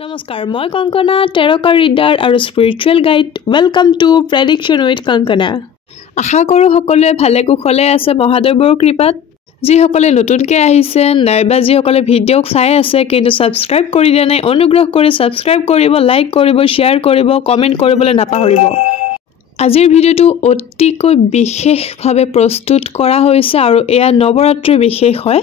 নমস্কাৰ মই কংকনা টেৰকা ৰিডাৰ আৰু spiritual guide welcome to prediction with Kankana আশা কৰোঁ সকলোৱে ভালে কুশলে আছে মহাদেৱৰ কৃপাত যিসকলে নতুনকৈ আহিছে নাইবা যিসকলে ভিডিঅ' চাই আছে কিন্তু সাবস্ক্ৰাইব কৰি দিয়া নাই অনুগ্ৰহ কৰি সাবস্ক্ৰাইব কৰিব লাইক কৰিব শেয়াৰ কৰিব কমেন্ট কৰিবলৈ নাপাহৰিব আজিৰ ভিডিঅ'টো অতিকৈ বিশেষভাৱে প্ৰস্তুত কৰা হৈছে আৰু এয়া নৱৰাত্ৰি বিশেষ হয়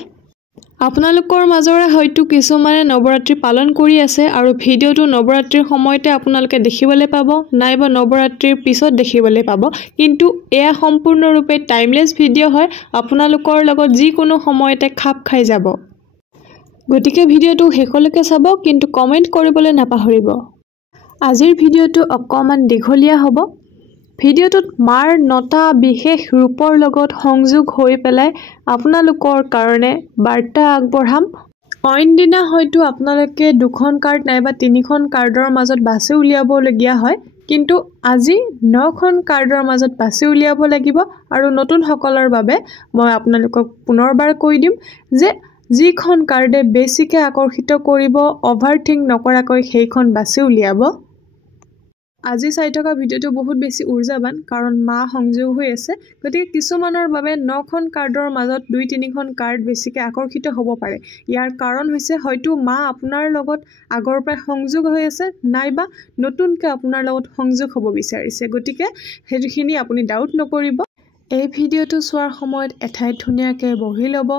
আপোনালোকৰ মাজৰে হয়তো কিছুমানে নৱৰাত্ৰি পালন কৰি আছে আৰু ভিডিঅ'টো নৱৰাত্ৰিৰ সময়তে আপোনালোকে দেখিবলৈ পাব নাইবা নৱৰাত্ৰিৰ পিছত দেখিবলৈ পাব কিন্তু এয়া সম্পূৰ্ণৰূপে টাইমলেছ ভিডিঅ' হয় আপোনালোকৰ লগত যিকোনো সময়তে খাপ খাই যাব গতিকে ভিডিঅ'টো শেষলৈকে চাব কিন্তু কমেন্ট কৰিবলৈ নাপাহৰিব আজিৰ ভিডিঅ'টো অকমান দীঘলীয়া হ'ব ভিডিঅ'টোত মাৰ নটা বিশেষ ৰূপৰ লগত সংযোগ হৈ পেলাই আপোনালোকৰ কাৰণে বাৰ্তা আগবঢ়াম অইন দিনা হয়তো আপোনালোকে দুখন কাৰ্ড নাইবা তিনিখন কাৰ্ডৰ মাজত বাছি উলিয়াবলগীয়া হয় কিন্তু আজি 9খন কাৰ্ডৰ মাজত বাছি উলিয়াব লাগিব আৰু নতুন সকলৰ বাবে মই আপোনালোকক পুনৰবাৰ কৈ দিম যে যিখন কাৰ্ডে বেছিকৈ আকৰ্ষিত কৰিব অভাৰথিংক নকৰাকৈ সেইখন বাছি উলিয়াব আজি চাই থকা ভিডিঅ'টো বহুত বেছি ঊৰ্জাবান কাৰণ মা সংযোগ হৈ আছে গতিকে কিছুমানৰ বাবে 9খন কাৰ্ডৰ মাজত 2-3খন কাৰ্ড বেছিকৈ আকৰ্ষিত হ'ব পাৰে ইয়াৰ কাৰণ হৈছে হয়তো মা আপোনাৰ লগত আগৰ পৰা সংযোগ হৈ আছে নাইবা নতুনকৈ আপোনাৰ লগত সংযোগ হ'ব বিচাৰিছে গতিকে হেতুখিনি আপুনি ডাউট নকৰিব এই ভিডিঅ'টো চোৱাৰ সময়ত এঠাইত ধুনীয়াকৈ বহি ল'ব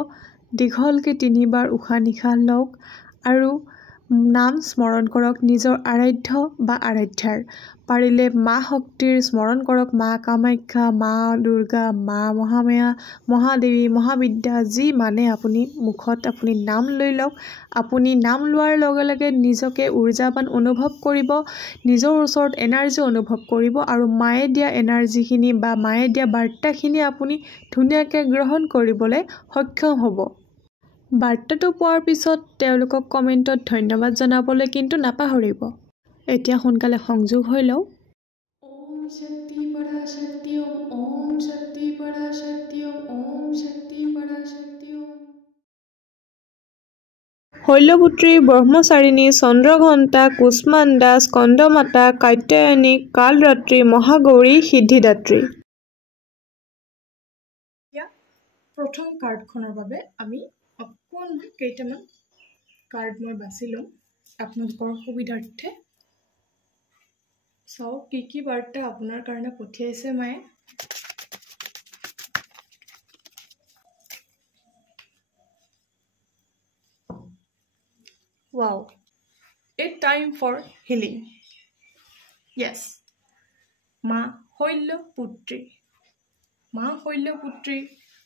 দীঘলকৈ 3বাৰ উশাহ নিশাহ লওক আৰু নাম স্মৰণ কৰক নিজৰ আৰাধ্য বা আৰাধ্যাৰ পাৰিলে মা শক্তিৰ স্মৰণ কৰক মা কামাখ্যা মা দুৰ্গা মা মহামায়া মহাদেৱী মহাবিদ্যা যি মানে আপুনি মুখত আপুনি নাম লৈ লওক আপুনি নাম লোৱাৰ লগে লগে নিজকে ঊৰ্জাবান অনুভৱ কৰিব নিজৰ ওচৰত এনাৰ্জি অনুভৱ কৰিব আৰু মায়ে দিয়া এনাৰ্জিখিনি বা মায়ে দিয়া বাৰ্তাখিনি আপুনি ধুনীয়াকৈ গ্ৰহণ কৰিবলৈ সক্ষম হ'ব বাৰ্তাটো পোৱাৰ পিছত তেওঁলোকক কমেন্টত ধন্যবাদ জনাবলৈ কিন্তু নাপাহৰিব এতিয়া সোনকালে সংযোগ হৈ লও ওম শক্তি পৰাশক্তি ওম শক্তি পৰাশক্তি ওম শক্তি পৰাশক্তি শৈলপুত্ৰী ব্ৰহ্মচাৰিণী চন্দ্ৰঘণ্টা কুষ্মাণ্ডা স্কন্দমাতা কাত্যায়নী কালৰাত্ৰি মহাগৌৰী সিদ্ধিদাত্ৰী প্ৰথম কাৰ্ডখনৰ বাবে আমি অকণমান কেইটামান কাৰ্ড মই বাছি লম আপোনালোকৰ সুবিধাৰ্থে চাওক কি বাৰ্তা আপোনাৰ কাৰণে পঠিয়াইছে মায়ে Wow, a time for healing. Yes. মা শৈলপুত্ৰী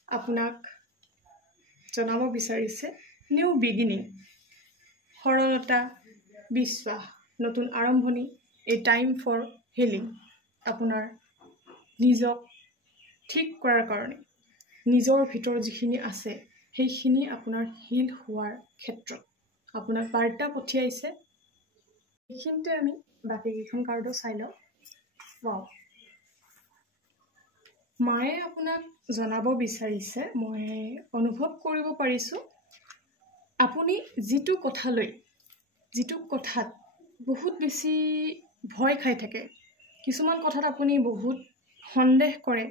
আপোনাক জনাব বিচাৰিছে নিউ বিগিনিং সৰলতা বিশ্বাস নতুন আৰম্ভণি a time for healing আপোনাৰ নিজক ঠিক কৰাৰ কাৰণে নিজৰ ভিতৰ যিখিনি আছে সেইখিনি আপোনাৰ হিল হোৱাৰ ক্ষেত্ৰত আপোনাক বাৰ্তা পঠিয়াইছে এইখিনিতে আমি বাকি কেইখন কাৰ্ডো চাই লওঁ ওৱাও মায়ে আপোনাক জনাব বিচাৰিছে মই অনুভৱ কৰিব পাৰিছো আপুনি যিটো কথাত বহুত বেছি ভয় খাই থাকে কিছুমান কথাত আপুনি বহুত সন্দেহ কৰে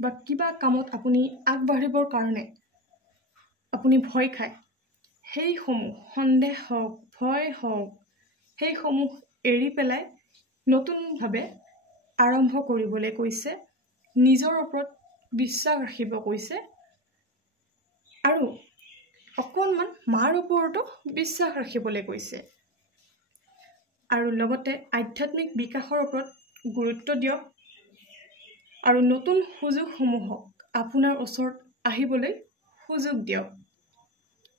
বা কিবা কামত আপুনি আগবাঢ়িবৰ কাৰণে আপুনি ভয় খায় সেইসমূহ সন্দেহ হওক ভয় হওক সেইসমূহ এৰি পেলাই নতুনভাৱে আৰম্ভ কৰিবলৈ কৈছে নিজৰ ওপৰত বিশ্বাস ৰাখিব কৈছে আৰু অকণমান মাৰ ওপৰতো বিশ্বাস ৰাখিবলৈ কৈছে আৰু লগতে আধ্যাত্মিক বিকাশৰ ওপৰত গুৰুত্ব দিয়ক আৰু নতুন সুযোগসমূহক আপোনাৰ ওচৰত আহিবলৈ সুযোগ দিয়ক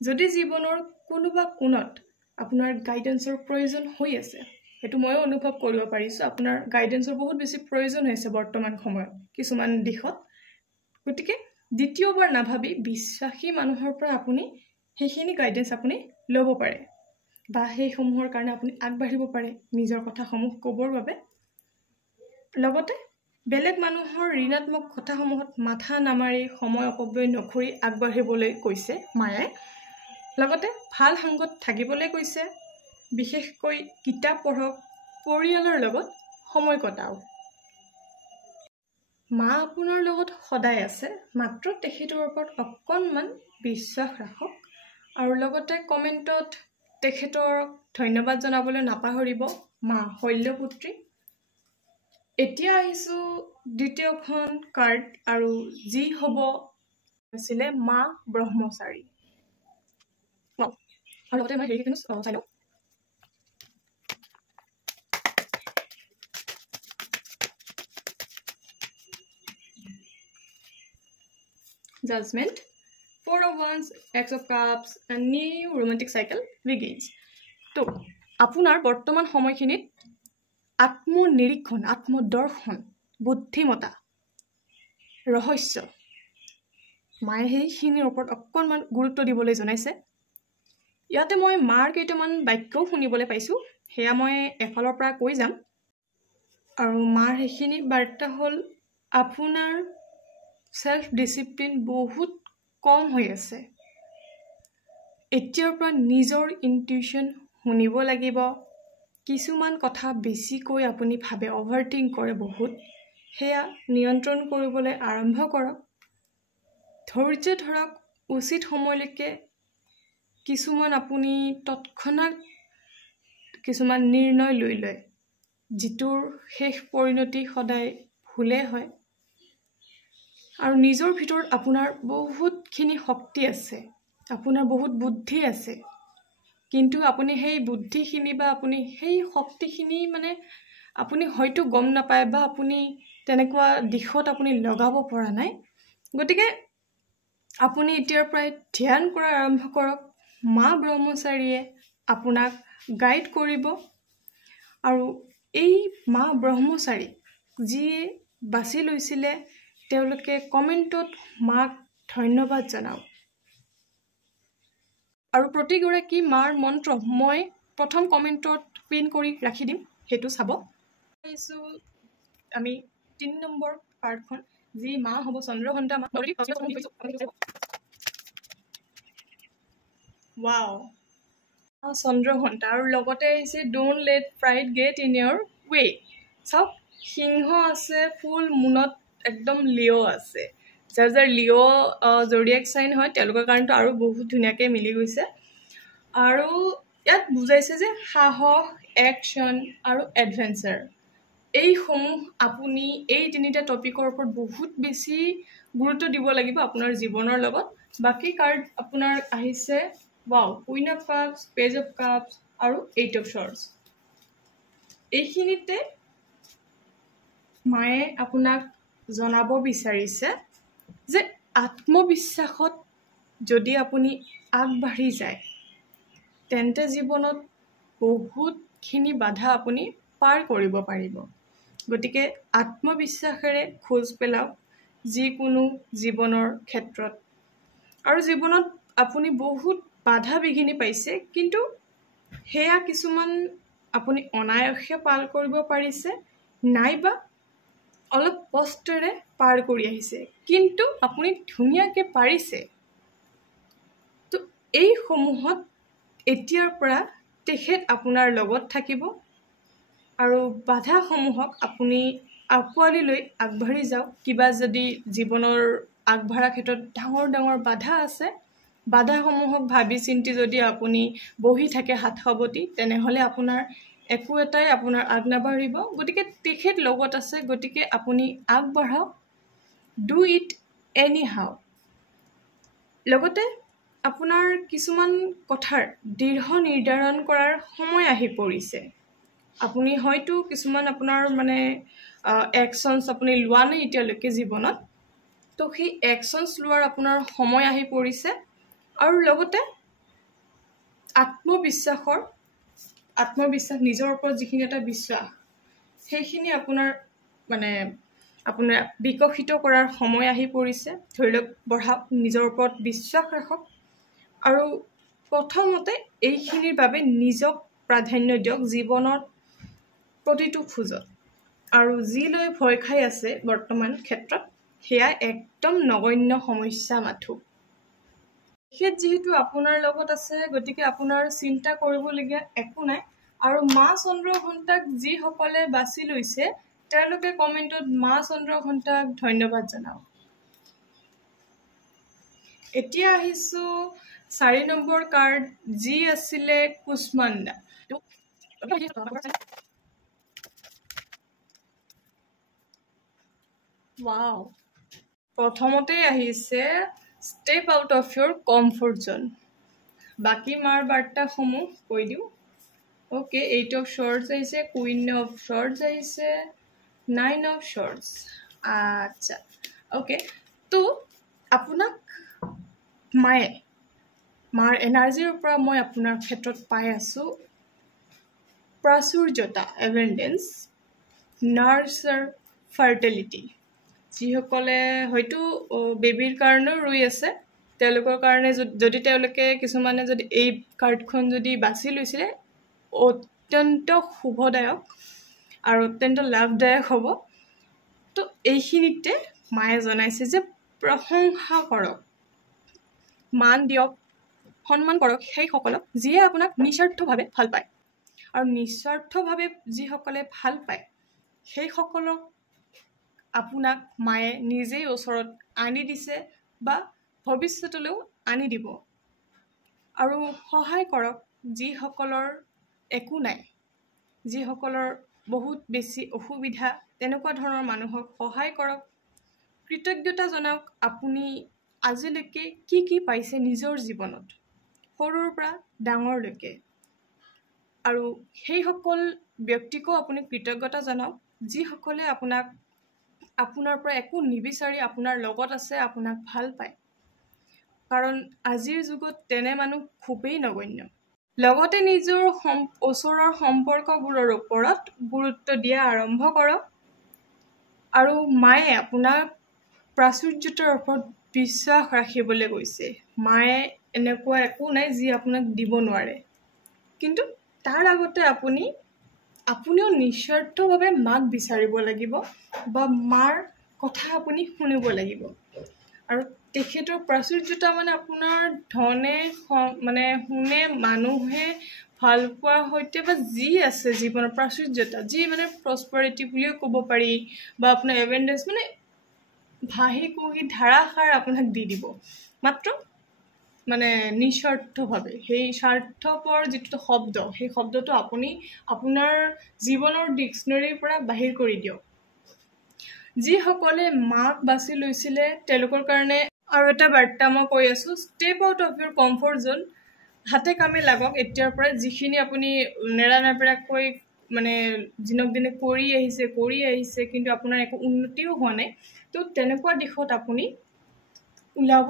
যদি জীৱনৰ কোনোবা কোণত আপোনাৰ গাইডেন্সৰ প্ৰয়োজন হৈ আছে এটো মই অনুভৱ কৰিব পাৰিছো আপোনাৰ গাইডেন্সৰ বহুত বেছি প্ৰয়োজন হৈছে বৰ্তমান সময়ত কিছুমান দিশত গতিকে দ্বিতীয়বাৰ নাভাবি বিশ্বাসী মানুহৰ পৰা আপুনি সেইখিনি গাইডেন্স আপুনি ল'ব পাৰে বা সেইসমূহৰ কাৰণে আপুনি আগবাঢ়িব পাৰে নিজৰ কথাসমূহ ক'বৰ বাবে লগতে বেলেগ মানুহৰ ঋণাত্মক কথাসমূহত মাথা নামাৰি সময় অপব্যয় নকৰি আগবাঢ়িবলৈ কৈছে মায়ে। লগতে ভাল সংগত থাকিবলৈ কৈছে, বিশেষকৈ কিতাপ পঢ়ক, পৰিয়ালৰ লগত সময় কটাওক। মা আপোনাৰ লগত সদায় আছে, মাত্ৰ তেখেতৰ ওপৰত অকণমান বিশ্বাস ৰাখক। আৰু লগতে কমেণ্টত তেখেতক ধন্যবাদ জনাবলৈ নাপাহৰিব, মা শৈলপুত্ৰী। এতিয়া আহিছোঁ দ্বিতীয়খন কাৰ্ড, আৰু যি হ'ব আছিলে মা ব্ৰহ্মচাৰী। আৰু লগতে মই হেৰিখিনি চাই লওঁ। Judgment, Four of Wands, Ace of Cups, and new romantic cycle begins. তো আপোনাৰ বৰ্তমান সময়খিনিত আত্মনিৰীক্ষণ, আত্মদৰ্শন, বুদ্ধিমতা, ৰহস্য, মায়ে সেইখিনিৰ ওপৰত অকণমান গুৰুত্ব দিবলৈ জনাইছে। ইয়াতে মই মাৰ কেইটামান বাক্যও শুনিবলৈ পাইছোঁ, সেয়া মই এফালৰ পৰা কৈ যাম। আৰু মাৰ সেইখিনি বাৰ্তা হ'ল, আপোনাৰ সেলফ ডিসিপ্লিন বহুত কম হৈ আছে। এতিয়াৰ পৰা নিজৰ ইনটিউশন শুনিব লাগিব। কিছুমান কথা বেছিকৈ আপুনি ভাবে, অভাৰথিংক কৰে বহুত, সেয়া নিয়ন্ত্ৰণ কৰিবলৈ আৰম্ভ কৰক। ধৈৰ্য ধৰক, উচিত সময়লৈকে কিছুমান আপুনি তৎক্ষণাত কিছুমান নিৰ্ণয় লৈ লয়, যিটোৰ শেষ পৰিণতি সদায় ভুলে হয়। আৰু নিজৰ ভিতৰত আপোনাৰ বহুতখিনি শক্তি আছে, আপোনাৰ বহুত বুদ্ধি আছে, কিন্তু আপুনি সেই বুদ্ধিখিনি বা আপুনি সেই শক্তিখিনি আপুনি হয়তো গম নাপায়, বা আপুনি তেনেকুৱা দিশত আপুনি লগাব পৰা নাই। গতিকে আপুনি এতিয়াৰ পৰাই ধ্যান কৰা আৰম্ভ কৰক। মা ব্ৰহ্মচাৰীয়ে আপোনাক গাইড কৰিব। আৰু এই মা ব্ৰহ্মচাৰী যিয়ে বাছি লৈছিলে, তেওঁলোকে কমেণ্টত মাক ধন্যবাদ জনাওক। আৰু প্ৰতিগৰাকী মাৰ মন্ত্ৰ মই প্ৰথম কমেণ্টত পিন কৰি ৰাখি দিম, সেইটো চাব। আমি ৩ নম্বৰ কাৰ্ডখন, যি মা হ'ব চন্দ্ৰঘণ্টা মা। ৱাও, চন্দ্ৰঘণ্টা। আৰু লগতে আহিছে don't let pride get in your way. চাওক, সিংহ আছে, ফুল মুনত একদম লিঅ' আছে। যাৰ যাৰ লিঅ' জডিয়েক চাইন হয়, তেওঁলোকৰ কাৰণেতো আৰু বহুত ধুনীয়াকৈ মিলি গৈছে। আৰু ইয়াত বুজাইছে যে সাহস, একশ্যন আৰু এডভেঞ্চাৰ, এইসমূহ আপুনি এই 3টা টপিকৰ ওপৰত বহুত বেছি গুৰুত্ব দিব লাগিব আপোনাৰ জীৱনৰ লগত। বাকী কাৰ্ড আপোনাৰ আহিছে wow, queen of cups, page of cups আৰু 8 অফ শ্বৰ্ডছ। এইখিনিতে মায়ে আপোনাক জনাব বিচাৰিছে যে আত্মবিশ্বাসত যদি আপুনি আগবাঢ়ি যায়, তেন্তে জীৱনত বহুতখিনি বাধা আপুনি পাৰ কৰিব পাৰিব। গতিকে আত্মবিশ্বাসেৰে খোজ পেলাওক যিকোনো জীৱনৰ ক্ষেত্ৰত। আৰু জীৱনত আপুনি বহুত বাধা বিঘিনি পাইছে, কিন্তু সেয়া কিছুমান আপুনি অনায়াসে পাৰ কৰিব পাৰিছে, নাইবা অলপ কষ্টেৰে পাৰ কৰি আহিছে, কিন্তু আপুনি ধুনীয়াকৈ পাৰিছে। তো এইসমূহত এতিয়াৰ পৰা তেখেত আপোনাৰ লগত থাকিব। আৰু বাধাসমূহক আপুনি আঁকোৱালি লৈ আগবাঢ়ি যাওক। কিবা যদি জীৱনৰ আগবাঢ়াৰ ক্ষেত্ৰত ডাঙৰ ডাঙৰ বাধা আছে, বাধাসমূহক ভাবি চিন্তি যদি আপুনি বহি থাকে হাত সাৱটি, তেনেহ'লে আপোনাৰ একো এটাই আপোনাৰ আগ নাবাঢ়িব। গতিকে তেখেত লগত আছে, গতিকে আপুনি আগবাঢ়ক, ডু ইট এনি হাউ। লগতে আপোনাৰ কিছুমান কথাৰ দৃঢ় নিৰ্ধাৰণ কৰাৰ সময় আহি পৰিছে। আপুনি হয়তো কিছুমান আপোনাৰ একশ্যনছ আপুনি লোৱা নাই এতিয়ালৈকে জীৱনত, তো সেই একশ্যনছ লোৱাৰ আপোনাৰ সময় আহি পৰিছে। আৰু লগতে আত্মবিশ্বাস, নিজৰ ওপৰত যিখিনি এটা বিশ্বাস, সেইখিনি আপোনাৰ বিকশিত কৰাৰ সময় আহি পৰিছে। ধৰি লওক, বঢ়াওক, নিজৰ ওপৰত বিশ্বাস ৰাখক। আৰু প্ৰথমতে এইখিনিৰ বাবে নিজক প্ৰাধান্য দিয়ক জীৱনৰ প্ৰতিটো খোজত। আৰু যি লৈ ভয় খাই আছে বৰ্তমান ক্ষেত্ৰত সেয়া একদম নগণ্য সমস্যা মাথো তেখেত যিহেতু আপোনাৰ লগত আছে গতিকে আপোনাৰ চিন্তা কৰিবলগীয়া একো নাই আৰু মা চন্দ্ৰঘণ্টাক যিসকলে বাছি লৈছে তেওঁলোকে কমেণ্টত মা চন্দ্ৰঘণ্টাক ধন্যবাদ জনাওক এতিয়া আহিছো 4 নম্বৰ কাৰ্ড যি আছিলে কুষ্মাণ্ডা ৱাও প্ৰথমতে আহিছে step out of your comfort zone বাকী মাৰ বাৰ্তাসমূহ কৈ দিওঁ ওকে 8 অফ শ্বৰ্টছ আহিছে কুইন অফ শ্বৰ্টছ আহিছে 9 অফ শ্বৰ্টছ আচ্ছা ওকে তো আপোনাক মাৰ এনাৰ্জিৰ পৰা মই আপোনাৰ ক্ষেত্ৰত পাই আছোঁ প্ৰাচুৰ্যতা এভেণ্ডেন্স নাৰ্চাৰ ফাৰ্টিলিটি যিসকলে হয়তো বেবীৰ কাৰণেও ৰৈ আছে তেওঁলোকৰ কাৰণে যদি তেওঁলোকে কিছুমানে যদি এই কাৰ্ডখন যদি বাছি লৈছিলে অত্যন্ত শুভদায়ক আৰু অত্যন্ত লাভদায়ক হ'ব তো এইখিনিতে মায়ে জনাইছে যে প্ৰশংসা কৰক মান দিয়ক সন্মান কৰক সেইসকলক যিয়ে আপোনাক নিস্বাৰ্থভাৱে ভাল পায় আৰু নিস্বাৰ্থভাৱে যিসকলে ভাল পায় সেইসকলক আপোনাক মায়ে নিজেই ওচৰত আনি দিছে বা ভৱিষ্যতলৈও আনি দিব আৰু সহায় কৰক যিসকলৰ একো নাই যিসকলৰ বহুত বেছি অসুবিধা তেনেকুৱা ধৰণৰ মানুহক সহায় কৰক কৃতজ্ঞতা জনাওক আপুনি আজিলৈকে কি পাইছে নিজৰ জীৱনত সৰুৰ পৰা ডাঙৰলৈকে আৰু সেইসকল ব্যক্তিকো আপুনি কৃতজ্ঞতা জনাওক যিসকলে আপোনাৰ পৰা একো নিবিচাৰি আপোনাৰ লগত আছে আপোনাক ভাল পায় কাৰণ আজিৰ যুগত তেনে মানুহ খুবেই নগণ্য লগতে নিজৰ ওচৰৰ সম্পৰ্কবোৰৰ ওপৰত গুৰুত্ব দিয়া আৰম্ভ কৰক আৰু মায়ে আপোনাক প্ৰাচুৰ্যতাৰ ওপৰত বিশ্বাস ৰাখিবলৈ কৈছে মায়ে এনেকুৱা একো নাই যি আপোনাক দিব নোৱাৰে কিন্তু তাৰ আগতে আপুনিও নিস্বাৰ্থভাৱে মাক বিচাৰিব লাগিব বা মাৰ কথা আপুনি শুনিব লাগিব আৰু তেখেতৰ প্ৰাচুৰ্যতা মানে আপোনাৰ ধনে মানে শুনে মানুহে ভাল পোৱাৰ সৈতে বা যি আছে জীৱনৰ প্ৰাচুৰ্যতা যি মানে প্ৰস্পাৰিটি বুলিও ক'ব পাৰি বা আপোনাৰ এভেণ্ডেন্স মানে ভাহি কুহি ধাৰাসাৰ আপোনাক দি দিব মাত্ৰ মানে নিস্বাৰ্থভাৱে সেই স্বাৰ্থপৰ যিটো শব্দ সেই শব্দটো আপুনি আপোনাৰ জীৱনৰ ডিক্সনেৰীৰ পৰা বাহিৰ কৰি দিয়ক যিসকলে মাক বাছি লৈছিলে তেওঁলোকৰ কাৰণে আৰু এটা বাৰ্তা মই কৈ আছোঁ step out of your comfort zone হাতে কামে লাগক এতিয়াৰ পৰা যিখিনি আপুনি নেৰানেপেৰাকৈ মানে দিনক দিনে কৰি আহিছে কিন্তু আপোনাৰ একো উন্নতিও হোৱা নাই তো তেনেকুৱা দিশত আপুনি ওলাব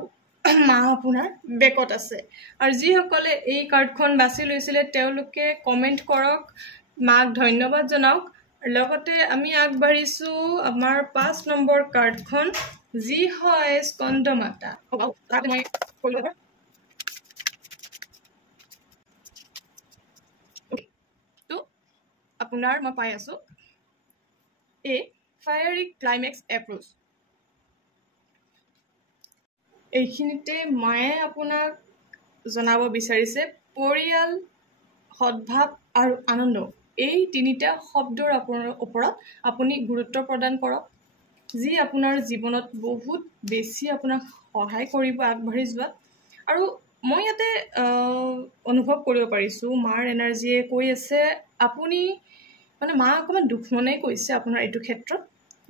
মা আপোনাৰ বেকত আছে আৰু যিসকলে এই কাৰ্ডখন বাছি লৈছিলে তেওঁলোকে কমেণ্ট কৰক মাক ধন্যবাদ জনাওক লগতে আমি আগবাঢ়িছোঁ আমাৰ 5 নম্বৰ কাৰ্ডখন যি হয় স্কন্দমাতা তো আপোনাৰ মই পাই আছোঁ এ ফায়াৰী ক্লাইমেক্স এপ্ৰ'চ এইখিনিতে মায়ে আপোনাক জনাব বিচাৰিছে পৰিয়াল সদ্ভাৱ আৰু আনন্দ এই তিনিটা শব্দৰ ওপৰত আপুনি গুৰুত্ব প্ৰদান কৰক যি আপোনাৰ জীৱনত বহুত বেছি আপোনাক সহায় কৰিব আগবাঢ়ি যোৱাত আৰু মই ইয়াতে অনুভৱ কৰিব পাৰিছোঁ মাৰ এনাৰ্জিয়ে কৈ আছে আপুনি মানে মা অকণমান দুখ মনেই কৈছে আপোনাৰ এইটো ক্ষেত্ৰত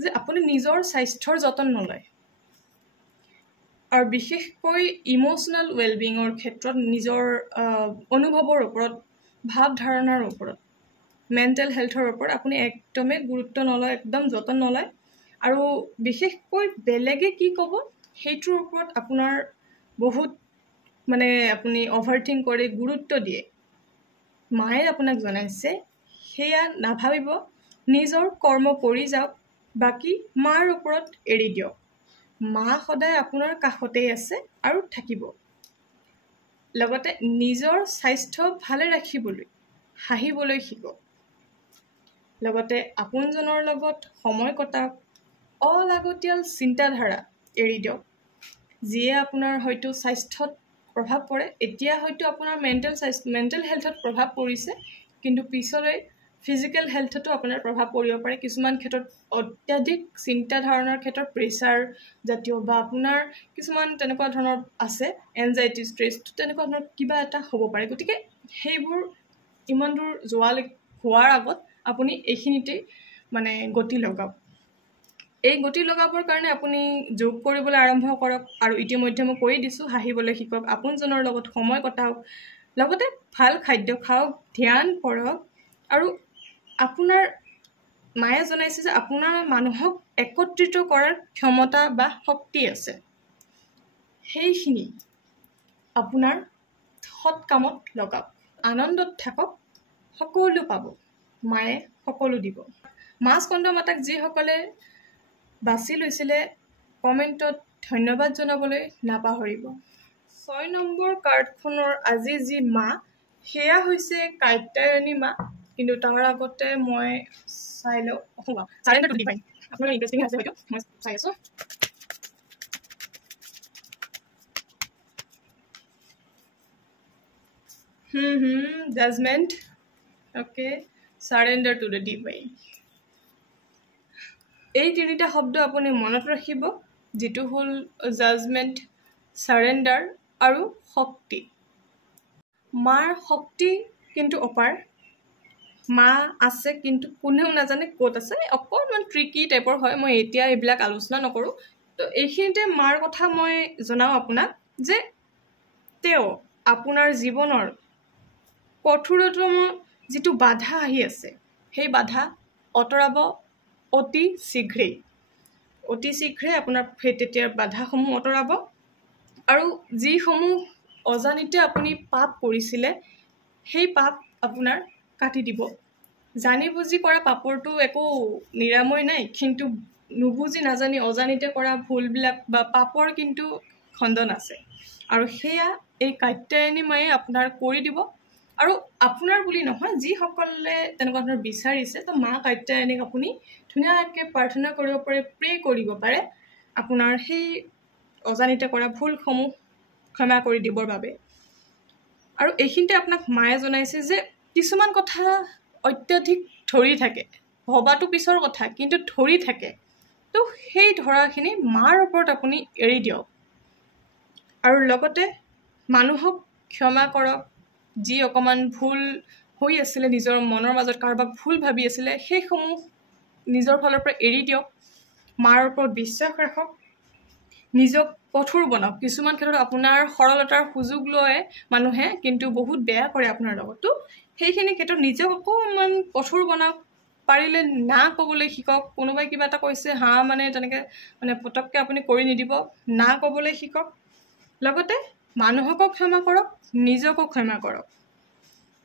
যে আপুনি নিজৰ স্বাস্থ্যৰ যতন নলয় আৰু বিশেষকৈ ইম'চনেল ৱেলবিঙৰ ক্ষেত্ৰত নিজৰ অনুভৱৰ ওপৰত ভাৱ ধাৰণাৰ ওপৰত মেণ্টেল হেল্থৰ ওপৰত আপুনি একদমেই গুৰুত্ব নলয় একদম যতন নলয় আৰু বিশেষকৈ বেলেগে কি ক'ব সেইটোৰ ওপৰত আপোনাৰ বহুত মানে আপুনি অভাৰথিংক কৰি গুৰুত্ব দিয়ে মায়ে আপোনাক জনাইছে সেয়া নাভাবিব নিজৰ কৰ্ম কৰি যাওক বাকী মাৰ ওপৰত এৰি দিয়ক মা সদায় আপোনাৰ কাষতেই আছে আৰু থাকিব লগতে নিজৰ স্বাস্থ্য ভালে ৰাখিবলৈ হাঁহিবলৈ শিকক লগতে আপোনজনৰ লগত সময় কটাওক অলাগতিয়াল চিন্তাধাৰা এৰি দিয়ক যিয়ে আপোনাৰ হয়তো স্বাস্থ্যত প্ৰভাৱ পৰে এতিয়া হয়তো আপোনাৰ মেণ্টেল হেল্থত প্ৰভাৱ পৰিছে কিন্তু পিছলৈ ফিজিকেল হেল্থতো আপোনাৰ প্ৰভাৱ পৰিব পাৰে কিছুমান ক্ষেত্ৰত অত্যাধিক চিন্তাধাৰণৰ ক্ষেত্ৰত প্ৰেছাৰ জাতীয় বা আপোনাৰ কিছুমান তেনেকুৱা ধৰণৰ আছে এনজাইটি ষ্ট্ৰেছ তেনেকুৱা ধৰণৰ কিবা এটা হ'ব পাৰে গতিকে সেইবোৰ ইমান দূৰ হোৱাৰ আগত আপুনি এইখিনিতেই মানে গতি লগাওক এই গতি লগাবৰ কাৰণে আপুনি যোগ কৰিবলৈ আৰম্ভ কৰক আৰু ইতিমধ্যে মই কৈ দিছোঁ হাঁহিবলৈ শিকক আপোনজনৰ লগত সময় কটাওক লগতে ভাল খাদ্য খাওক ধ্যান কৰক আৰু আপোনাৰ মায়ে জনাইছে যে আপোনাৰ মানুহক একত্ৰিত কৰাৰ ক্ষমতা বা শক্তি আছে সেইখিনি আপোনাৰ সৎ কামত লগাওক আনন্দত থাকক সকলো পাব মায়ে সকলো দিব মা স্কন্দ মাতাক যিসকলে বাছি লৈছিলে কমেণ্টত ধন্যবাদ জনাবলৈ নাপাহৰিব 6 নম্বৰ কাৰ্ডখনৰ আজি যি মা সেয়া হৈছে কাত্যায়নী মা কিন্তু তাৰ আগতে মই চাই লওঁ চাৰেণ্ডাৰটো ডিভাইন আপোনাৰ ইণ্টাৰেষ্টিং আছে হয়তো মই চাই আছোঁ judgement okay surrender to the divine এই তিনিটা শব্দ আপুনি মনত ৰাখিব যিটো হ'ল জাজমেণ্ট চাৰেণ্ডাৰ আৰু শক্তি মাৰ শক্তি কিন্তু অপাৰ মা আছে কিন্তু কোনেও নাজানে ক'ত আছে অকণমান ট্ৰিকি টাইপৰ হয় মই এতিয়া এইবিলাক আলোচনা নকৰোঁ তো এইখিনিতে মাৰ কথা মই জনাওঁ আপোনাক যে তেওঁ আপোনাৰ জীৱনৰ কঠোৰতম যিটো বাধা আহি আছে সেই বাধা অতৰাব অতি শীঘ্ৰেই আপোনাৰ তেতিয়াৰ বাধাসমূহ অতৰাব আৰু যিসমূহ অজানিতে আপুনি পাপ কৰিছিলে সেই পাপ আপোনাৰ কাটি দিব জানি বুজি কৰা পাপৰটো একো নিৰাময় নাই কিন্তু নুবুজি নাজানি অজানিতে কৰা ভুলবিলাক বা পাপৰ কিন্তু খণ্ডন আছে আৰু সেয়া এই কাত্যায়নী মায়ে আপোনাৰ কৰি দিব আৰু আপোনাৰ বুলি নহয় যিসকলে তেনেকুৱা ধৰণৰ বিচাৰিছে তো মা কাত্যায়নীক আপুনি ধুনীয়াকৈ প্ৰাৰ্থনা কৰিব পাৰে প্ৰে কৰিব পাৰে আপোনাৰ সেই অজানিতে কৰা ভুলসমূহ ক্ষমা কৰি দিবৰ বাবে আৰু এইখিনিতে আপোনাক মায়ে জনাইছে যে কিছুমান কথা অত্যাধিক ধৰি থাকে ভবাটো পিছৰ কথা কিন্তু ধৰি থাকে তো সেই ধৰাখিনি মাৰ ওপৰত আপুনি এৰি দিয়ক আৰু লগতে মানুহক ক্ষমা কৰক যি অকণমান ভুল হৈ আছিলে নিজৰ মনৰ মাজত কাৰোবাক ভুল ভাবি আছিলে সেইসমূহ নিজৰ ফালৰ পৰা এৰি দিয়ক মাৰ ওপৰত বিশ্বাস ৰাখক নিজক কঠোৰ বনাওক কিছুমান ক্ষেত্ৰত আপোনাৰ সৰলতাৰ সুযোগ লয় মানুহে কিন্তু বহুত বেয়া কৰে আপোনাৰ লগতো সেইখিনি ক্ষেত্ৰত নিজক অকণমান কঠোৰ বনাওক পাৰিলে না ক'বলৈ শিকক কোনোবাই কিবা এটা কৈছে হা মানে তেনেকৈ মানে পটককৈ আপুনি কৰি নিদিব না ক'বলৈ শিকক লগতে মানুহকো ক্ষমা কৰক নিজকো ক্ষমা কৰক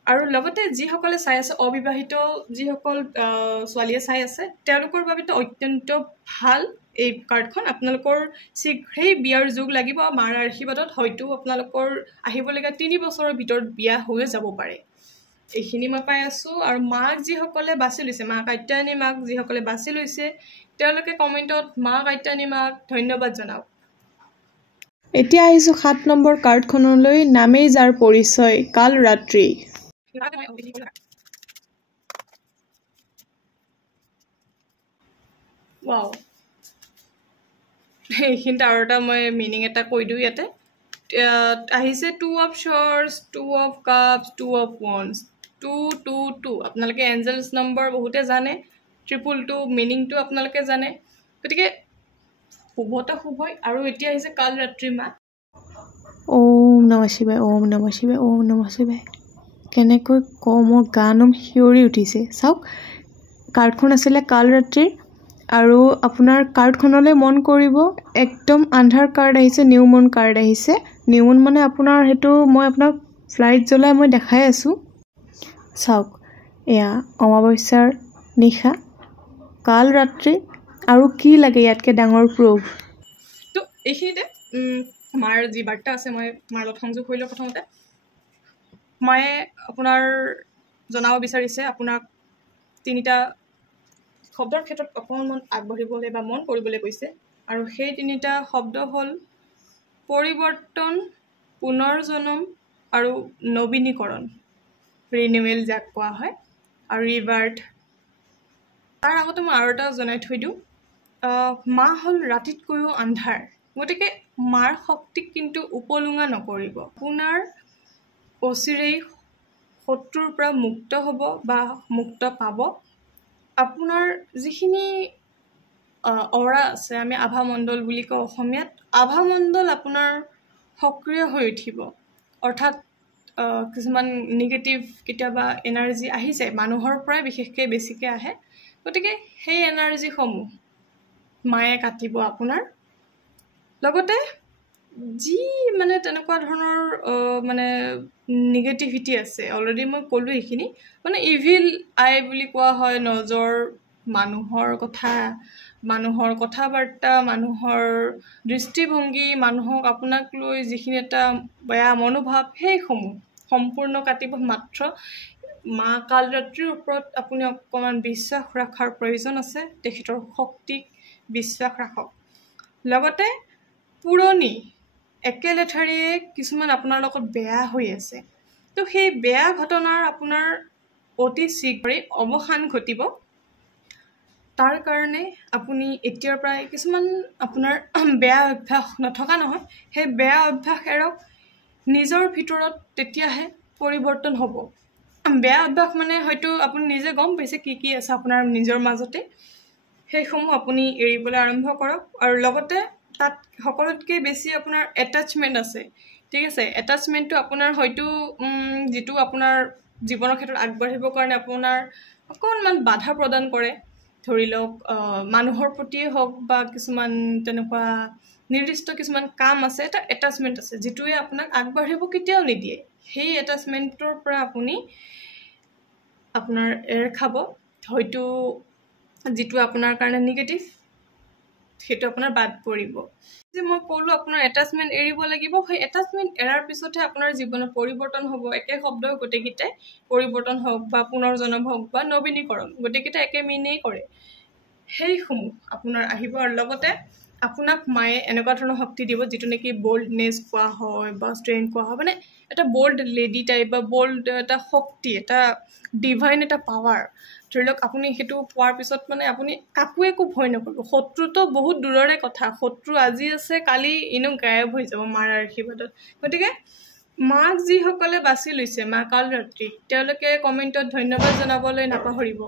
আৰু লগতে যিসকলে চাই আছে অবিবাহিত যিসকল ছোৱালীয়ে চাই আছে তেওঁলোকৰ বাবেতো অত্যন্ত ভাল এই কাৰ্ডখন আপোনালোকৰ শীঘ্ৰেই বিয়াৰ যোগ লাগিব মাৰ আশীৰ্বাদত হয়তো আপোনালোকৰ আহিবলগীয়া 3 বছৰৰ ভিতৰত বিয়া হৈ যাব পাৰে এইখিনি মই পাই আছোঁ আৰু মাক যিসকলে বাছি লৈছে মা কাত্যায়নী মাক যিসকলে বাছি লৈছে তেওঁলোকে কমেণ্টত মা কাত্যায়নী মাক ধন্যবাদ জনাওক এতিয়া আহিছোঁ 7 নম্বৰ কাৰ্ডখনলৈ নামেই যাৰ পৰিচয় কাল ৰাত্ৰি ৱাও এইখিনিতে আৰু এটা মই মিনিং এটা কৈ দিওঁ ইয়াতে আহিছে 2 of shorts 2 of cups 2 of once 222 আপোনালোকে এঞ্জেলছ নম্বৰ বহুতে জানে 222 মিনিংটো আপোনালোকে জানে গতিকে শুভতা শুভই আৰু এতিয়া আহিছে কাল ৰাত্ৰি মা ওম নমঃ শিৱায় ওম নমঃ শিৱায় ওম নমঃ শিৱায় কেনেকৈ মোৰ গানম শিয়ৰি উঠিছে চাওক কাৰ্ডখন আছিলে কাল ৰাত্ৰিৰ আৰু আপোনাৰ কাৰ্ডখনলৈ মন কৰিব একদম আন্ধাৰ কাৰ্ড আহিছে নিউ মুন কাৰ্ড আহিছে নিউ মুন মানে আপোনাৰ সেইটো মই আপোনাক ফ্লাইট জ্বলাই মই দেখাই আছোঁ চাওক এয়া অমাৱস্যাৰ নিশা কাল ৰাত্ৰি আৰু কি লাগে ইয়াতকৈ ডাঙৰ প্ৰুফ তো এইখিনিতে মাৰ যি বাৰ্তা আছে মই মাৰ লগত সংযোগ কৰিলোঁ প্ৰথমতে মায়ে আপোনাৰ জনাব বিচাৰিছে আপোনাক 3টা শব্দৰ ক্ষেত্ৰত অকণমান আগবাঢ়িবলৈ বা মন কৰিবলৈ কৈছে আৰু সেই তিনিটা শব্দ হ'ল পৰিৱৰ্তন পুনৰ্জনম আৰু নৱীনীকৰণ ৰিনিউৱেল যাক কোৱা হয় আৰু ৰিবাৰ্থ তাৰ আগতে মই আৰু এটা জনাই থৈ দিওঁ মা হ'ল ৰাতিতকৈও আন্ধাৰ গতিকে মাৰ শক্তিক কিন্তু উপলুঙা নকৰিব আপোনাৰ অচিৰেই শত্ৰুৰ পৰা মুক্ত হ'ব বা মুক্ত পাব আপোনাৰ যিখিনি অৰা আছে আমি আভামণ্ডল বুলি কওঁ অসমীয়াত আভামণ্ডল আপোনাৰ সক্ৰিয় হৈ উঠিব অৰ্থাৎ কিছুমান নিগেটিভ কেতিয়াবা এনাৰ্জি আহি যায় মানুহৰ পৰাই বিশেষকৈ বেছিকৈ আহে গতিকে সেই এনাৰ্জিসমূহ মায়ে কাটিব আপোনাৰ লগতে যি মানে তেনেকুৱা ধৰণৰ মানে নিগেটিভিটি আছে অলৰেডি মই ক'লোঁ এইখিনি মানে ইভিল আই বুলি কোৱা হয় নজৰ মানুহৰ কথা মানুহৰ কথা বাৰ্তা মানুহৰ দৃষ্টিভংগী মানুহক আপোনাক লৈ যিখিনি এটা বেয়া মনোভাৱ সেইসমূহ সম্পূৰ্ণ কাটিব মাত্ৰ মা কালৰাত্ৰিৰ ওপৰত আপুনি অকণমান বিশ্বাস ৰখাৰ প্ৰয়োজন আছে তেখেতৰ শক্তিক বিশ্বাস ৰাখক লগতে পুৰণি একেলেঠাৰিয়ে কিছুমান আপোনাৰ লগত বেয়া হৈ আছে তো সেই বেয়া ঘটনাৰ আপোনাৰ অতি শীঘ্ৰেই অৱসান ঘটিব তাৰ কাৰণে আপুনি এতিয়াৰ পৰাই কিছুমান আপোনাৰ বেয়া অভ্যাস নথকা নহয় সেই বেয়া অভ্যাস এৰক নিজৰ ভিতৰত তেতিয়াহে পৰিৱৰ্তন হ'ব বেয়া অভ্যাস মানে হয়তো আপুনি নিজে গম পাইছে কি আছে আপোনাৰ নিজৰ মাজতে সেইসমূহ আপুনি এৰিবলৈ আৰম্ভ কৰক আৰু লগতে তাত সকলোতকৈ বেছি আপোনাৰ এটাচমেণ্ট আছে ঠিক আছে এটাচমেণ্টটো আপোনাৰ হয়তো যিটো আপোনাৰ জীৱনৰ ক্ষেত্ৰত আগবাঢ়িবৰ কাৰণে আপোনাৰ অকণমান বাধা প্ৰদান কৰে ধৰি লওক মানুহৰ প্ৰতিয়ে হওক বা কিছুমান তেনেকুৱা নিৰ্দিষ্ট কিছুমান কাম আছে এটা এটাচমেণ্ট আছে যিটোৱে আপোনাক আগবাঢ়িব কেতিয়াও নিদিয়ে সেই এটাচমেণ্টৰ পৰা আপুনি আপোনাৰ এৰ খাব হয়তো যিটো আপোনাৰ কাৰণে নিগেটিভ সেইটো আপোনাৰ বাদ পৰিব যে মই ক'লোঁ আপোনাৰ এটাচমেণ্ট এৰিব লাগিব সেই এটাচমেণ্ট এৰাৰ পিছতহে আপোনাৰ জীৱনত পৰিৱৰ্তন হ'ব একে শব্দ গোটেইকেইটাই পৰিৱৰ্তন হওক বা পুনৰ্জনম হওক বা নৱীনীকৰণ গোটেইকেইটা একে মিনেই কৰে সেইসমূহ আপোনাৰ আহিব আৰু লগতে আপোনাক মায়ে এনেকুৱা ধৰণৰ শক্তি দিব যিটো নেকি বল্ডনেছ কোৱা হয় বা ষ্ট্ৰেংথ কোৱা হয় মানে এটা বল্ড লেডি টাইপ বা বল্ড এটা শক্তি এটা ডিভাইন এটা পাৱাৰ ধৰি লওক আপুনি সেইটো পোৱাৰ পিছত মানে আপুনি কাকো একো ভয় নকৰিব শত্ৰুটো বহুত দূৰৰে কথা শত্ৰু আজি আছে কালি এনেও গায়ব হৈ যাব মাৰ আশীৰ্বাদত গতিকে মাক যিসকলে বাছি লৈছে মা কালৰাত্ৰিক তেওঁলোকে কমেণ্টত ধন্যবাদ জনাবলৈ নাপাহৰিব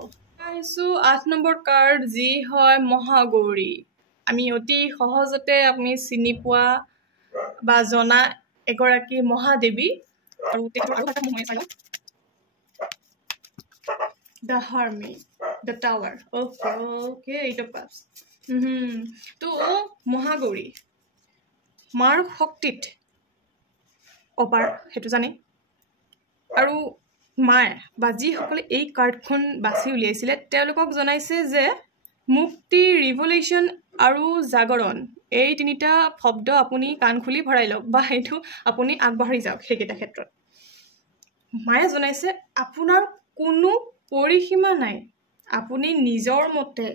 আহিছোঁ 8 নম্বৰ কাৰ্ড যি হয় মহাগৌৰী আমি অতি সহজতে আপুনি চিনি পোৱা বা জনা এগৰাকী মহাদেৱী আৰু তেখেতৰ আৰু এটা সময় চাই The Hermit, the Tower. Okay, 8 of Cups. তো মহাগৌৰী মাৰ শক্তিত অপাৰ সেইটো জানে আৰু মায়ে বা যিসকলে এই কাৰ্ডখন বাছি উলিয়াইছিলে তেওঁলোকক জনাইছে যে মুক্তি ৰিভলিউশ্যন আৰু জাগৰণ এই তিনিটা শব্দ আপুনি কাণ খুলি ভৰাই লওক বা সেইটো আপুনি আগবাঢ়ি যাওক সেইকেইটা ক্ষেত্ৰত মায়ে জনাইছে আপোনাৰ কোনো পৰিসীমা নাই আপুনি নিজৰ মতে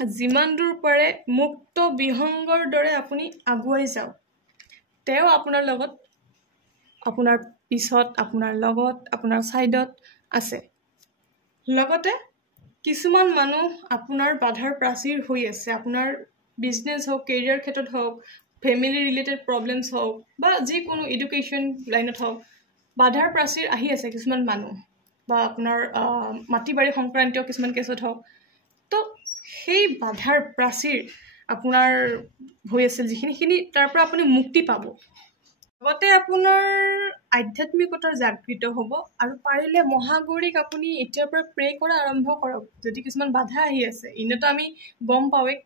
যিমান দূৰ পাৰে মুক্ত বিহংগৰ দৰে আপুনি আগুৱাই যাওক তেওঁ আপোনাৰ লগত আপোনাৰ পিছত আপোনাৰ লগত আপোনাৰ ছাইডত আছে লগতে কিছুমান মানুহ আপোনাৰ বাধাৰ প্ৰাচীৰ হৈ আছে আপোনাৰ বিজনেছ হওক কেৰিয়াৰ ক্ষেত্ৰত হওক ফেমিলি ৰিলেটেড প্ৰব্লেমছ হওক বা যিকোনো এডুকেশ্যন লাইনত হওক বাধাৰ প্ৰাচীৰ আহি আছে কিছুমান মানুহ বা আপোনাৰ মাটি বাৰী সংক্ৰান্তীয় কিছুমান কেছত হওক তো সেই বাধাৰ প্ৰাচীৰ আপোনাৰ হৈ আছিল যিখিনিখিনি তাৰ পৰা আপুনি মুক্তি পাব লগতে আপোনাৰ আধ্যাত্মিকতাৰ জাগৃত হ'ব আৰু পাৰিলে মহাগৌৰীক আপুনি এতিয়াৰ পৰা প্ৰে কৰা আৰম্ভ কৰক যদি কিছুমান বাধা আহি আছে এনেতো আমি গম পাওঁৱেই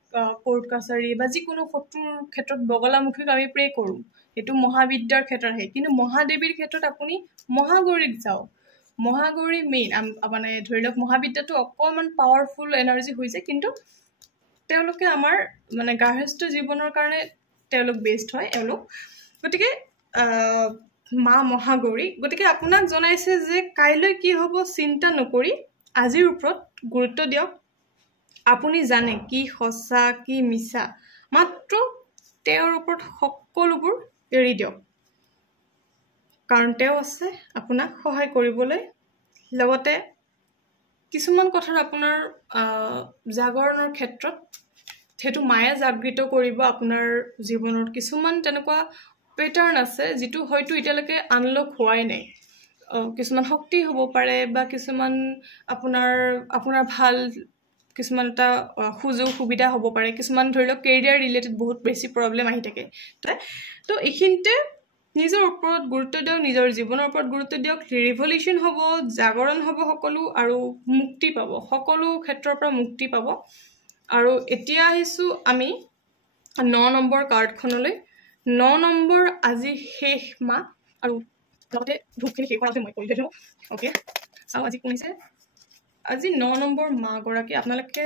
কোৰ্ট কাছাৰী বা যিকোনো শত্ৰুৰ ক্ষেত্ৰত বগলামুখীক আমি প্ৰে কৰোঁ সেইটো মহাবিদ্যাৰ ক্ষেত্ৰত আহে কিন্তু মহাদেৱীৰ ক্ষেত্ৰত আপুনি মহাগৌৰীক যাওক মহাগৌৰী মেইন মানে ধৰি লওক মহাবিদ্যাটো অকণমান পাৱাৰফুল এনাৰ্জি হৈছে কিন্তু তেওঁলোকে আমাৰ মানে গাৰ্হস্থ্য জীৱনৰ কাৰণে তেওঁলোক বেষ্ট হয় এওঁলোক গতিকে মা মহাগৌৰী গতিকে আপোনাক জনাইছে যে কাইলৈ কি হ'ব চিন্তা নকৰি আজিৰ ওপৰত গুৰুত্ব দিয়ক আপুনি জানে কি সঁচা কি মিছা, মাত্ৰ তেওঁৰ ওপৰত সকলোবোৰ এৰি দিয়ক, কাৰণ তেওঁ আছে আপোনাক সহায় কৰিবলৈ। লগতে কিছুমান কথাৰ আপোনাৰ জাগৰণৰ ক্ষেত্ৰত সেইটো মায়ে জাগৃত কৰিব আপোনাৰ জীৱনত। কিছুমান তেনেকুৱা পেটাৰ্ণ আছে যিটো হয়তো এতিয়ালৈকে আনলক হোৱাই নাই। কিছুমান শক্তি হ'ব পাৰে বা কিছুমান আপোনাৰ ভাল কিছুমান এটা সুযোগ সুবিধা হ'ব পাৰে, কিছুমান ধৰি লওক কেৰিয়াৰ ৰিলেটেড বহুত বেছি প্ৰব্লেম আহি থাকে। তো এইখিনিতে নিজৰ ওপৰত গুৰুত্ব দিয়ক, নিজৰ জীৱনৰ ওপৰত গুৰুত্ব দিয়ক। ৰিভলিউশ্যন হ'ব, জাগৰণ হ'ব সকলো, আৰু মুক্তি পাব, সকলো ক্ষেত্ৰৰ পৰা মুক্তি পাব। আৰু এতিয়া আহিছোঁ আমি 9 নম্বৰ কাৰ্ডখনলৈ। 9 নম্বৰ আজি শেষ মাহ, আৰু লগতে ধূপখিনি শেষ কৰাৰ মই কৰি দিলোঁ। অ'কে, চাওঁ আজি কোন হৈছে। আজি 9 নম্বৰ মাগৰাকী আপোনালোকে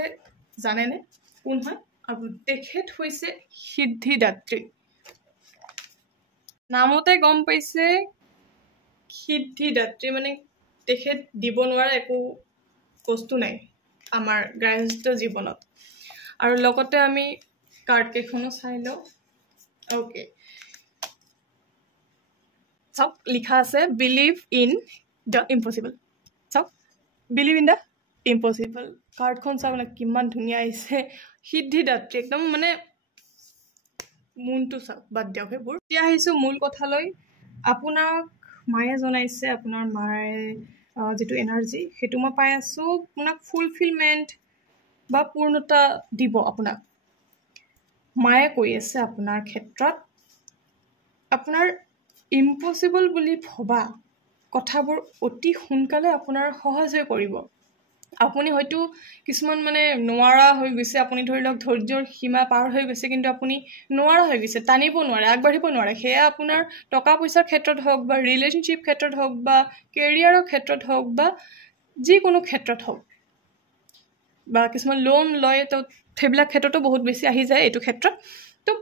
জানেনে কোন হয়? আৰু তেখেত হৈছে সিদ্ধিদাত্ৰী। নামতে গম পাইছে সিদ্ধিদাত্ৰী, মানে তেখেত দিব নোৱাৰা একো বস্তু নাই আমাৰ গৃহস্থ জীৱনত। আৰু লগতে আমি কাৰ্ডকেইখনো চাই লওঁ। অ'কে, চাওক লিখা আছে বিলিভ ইন দ্য ইম্পচিবল। চাওক, বিলিভ ইন দ্য ইম্পচিবল। কাৰ্ডখন চাওক না কিমান ধুনীয়া আহিছে। সিদ্ধিদাত্ৰী একদম মানে মনটো চাওক, বাদ দিয়ক সেইবোৰ। এতিয়া আহিছোঁ মূল কথালৈ। আপোনাক মায়ে জনাইছে, আপোনাৰ মায়ে যিটো এনাৰ্জি সেইটো মই পাই আছোঁ, আপোনাক ফুলফিলমেণ্ট বা পূৰ্ণতা দিব আপোনাক। মায়ে কৈ আছে আপোনাৰ ক্ষেত্ৰত আপোনাৰ ইম্পচিবল বুলি ভবা কথাবোৰ অতি সোনকালে আপোনাৰ সহজ হৈ পৰিব। আপুনি হয়তো কিছুমান মানে নোৱাৰা হৈ গৈছে, আপুনি ধৰি লওক ধৈৰ্যৰ সীমা পাৰ হৈ গৈছে, কিন্তু আপুনি নোৱাৰা হৈ গৈছে, টানিব নোৱাৰে, আগবাঢ়িব নোৱাৰে। সেয়া আপোনাৰ টকা পইচাৰ ক্ষেত্ৰত হওক বা ৰিলেশ্যনশ্বিপ ক্ষেত্ৰত হওক বা কেৰিয়াৰৰ ক্ষেত্ৰত হওক বা যিকোনো ক্ষেত্ৰত হওক, বা কিছুমান লোন লয়, তো সেইবিলাক ক্ষেত্ৰতো বহুত বেছি আহি যায় এইটো ক্ষেত্ৰত। তো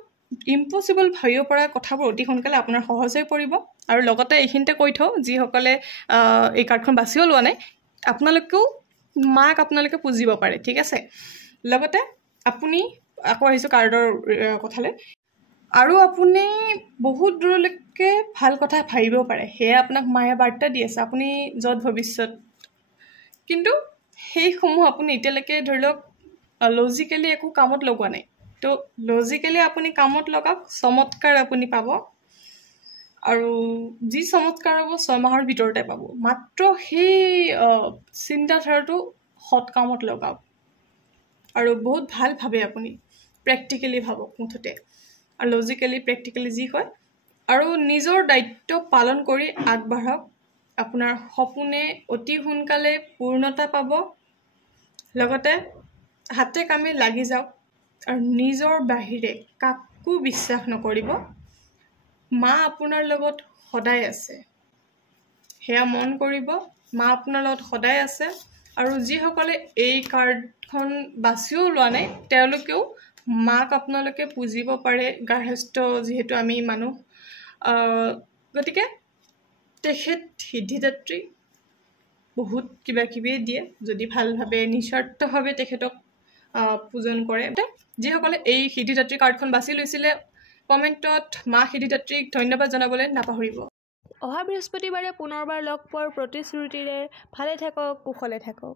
ইম্পচিবল ভাবিব পৰা কথাবোৰ অতি সোনকালে আপোনাৰ সহজ হৈ পৰিব। আৰু লগতে এইখিনিতে কৈ থওঁ, যিসকলে এই কাৰ্ডখন বাছিও লোৱা নাই, আপোনালোকেও মাক আপোনালোকে পুজিব পাৰে, ঠিক আছে। লগতে আপুনি আকৌ আহিছোঁ কাৰ্ডৰ কথালৈ। আৰু আপুনি বহুত দূৰলৈকে ভাল কথা ভাবিব পাৰে, সেয়া আপোনাক মায়ে বাৰ্তা দি আছে। আপুনি য'ত ভৱিষ্যত, কিন্তু সেইসমূহ আপুনি এতিয়ালৈকে ধৰি লওক লজিকেলি একো কামত লগোৱা নাই। তো লজিকেলি আপুনি কামত লগাওক, চমৎকাৰ আপুনি পাব। আৰু যি চমৎকাৰ হ'ব 6 মাহৰ ভিতৰতে পাব। মাত্ৰ সেই চিন্তাধাৰাটো সৎ কামত লগাওক, আৰু বহুত ভাল ভাবে আপুনি, প্ৰেক্টিকেলি ভাবক মুঠতে, আৰু লজিকেলি প্ৰেক্টিকেলি যি হয়। আৰু নিজৰ দায়িত্ব পালন কৰি আগবাঢ়ক। আপোনাৰ সপোনে অতি সোনকালে পূৰ্ণতা পাব। লগতে হাতে কামে লাগি যাওক, আৰু নিজৰ বাহিৰে কাকো বিশ্বাস নকৰিব। মা আপোনাৰ লগত সদায় আছে, সেয়া মন কৰিব। মা আপোনাৰ লগত সদায় আছে। আৰু যিসকলে এই কাৰ্ডখন বাছিও লোৱা নাই, তেওঁলোকেও মাক আপোনালোকে পুজিব পাৰে, গৃহস্থ যিহেতু আমি মানুহ। গতিকে তেখেত সিদ্ধিদাত্ৰী বহুত কিবা কিবিয়ে দিয়ে, যদি ভালভাৱে নিস্বাৰ্থভাৱে তেখেতক পূজন কৰে। যিসকলে এই সিদ্ধিদাত্ৰী কাৰ্ডখন বাছি লৈছিলে, কমেণ্টত মা সিদ্ধিদাত্ৰীক ধন্যবাদ জনাবলৈ নাপাহৰিব। অহা বৃহস্পতিবাৰে পুনৰবাৰ লগ পোৱাৰ প্ৰতিশ্ৰুতিৰে ভালে থাকক, কুশলে থাকক।